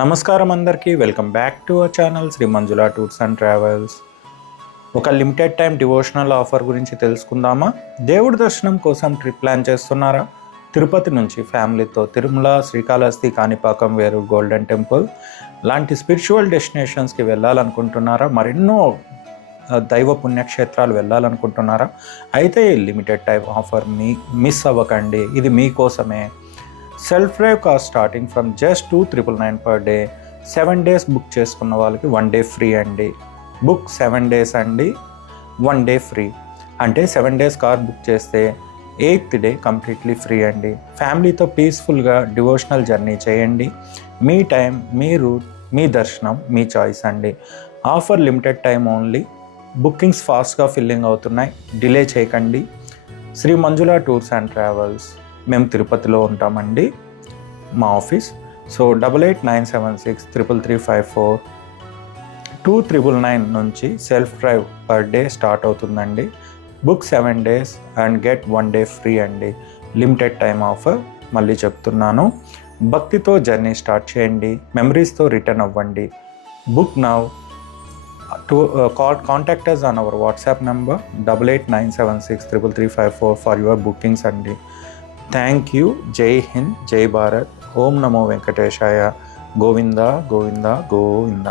నమస్కారం అందరికీ, welcome back to our channel Shri Manjula tours and travels. ఒక లిమిటెడ్ టైం డివోషనల్ ఆఫర్ గురించి తెలుసుకుందామా? దేవుడి దర్శనం కోసం ట్రిప్ ప్లాన్ చేస్తున్నారా? తిరుపతి నుంచి ఫ్యామిలీతో తిరుమల, శ్రీకాళహస్తి, కాణిపాకం, వేరూరు గోల్డెన్ టెంపుల్ లాంటి స్పిరిచువల్ డెస్టినేషన్స్కి వెళ్ళాలనుకుంటున్నారా? మరెన్నో దైవ పుణ్యక్షేత్రాలు వెళ్ళాలనుకుంటున్నారా? అయితే ఈ లిమిటెడ్ టైం ఆఫర్ మిస్ అవ్వకండి, ఇది మీకోసమే. Self drive car starting from just 2,999 per day. 7 days book చేసుకున్న వాళ్ళకి 1 day ఫ్రీ అండి. బుక్ 7 days అండి, 1 day ఫ్రీ. అంటే 7 days కార్ బుక్ చేస్తే 8th day కంప్లీట్లీ ఫ్రీ అండి. ఫ్యామిలీతో పీస్ఫుల్గా డివోషనల్ జర్నీ చేయండి. మీ టైం, మీ రూట్, మీ దర్శనం, మీ చాయిస్ అండి. Offer limited time only. Bookings ఫాస్ట్గా ఫిల్లింగ్ అవుతున్నాయి, డిలే చేయకండి. Shri Manjula tours and travels, మేము తిరుపతిలో ఉంటామండి, మా ఆఫీస్. సో 8897633354 2,999 నుంచి self drive per day start అవుతుందండి. Book 7 days and get 1 day free అండి. లిమిటెడ్ టైం ఆఫర్, మళ్ళీ చెప్తున్నాను. భక్తితో జర్నీ స్టార్ట్ చేయండి, మెమరీస్తో రిటర్న్ అవ్వండి. Book now. Contact us on our WhatsApp number 8897633354 for your bookings అండి. Thank you. జై హింద్, జై భారత్. ఓం నమో వెంకటేశాయ. గోవింద గోవింద గోవింద.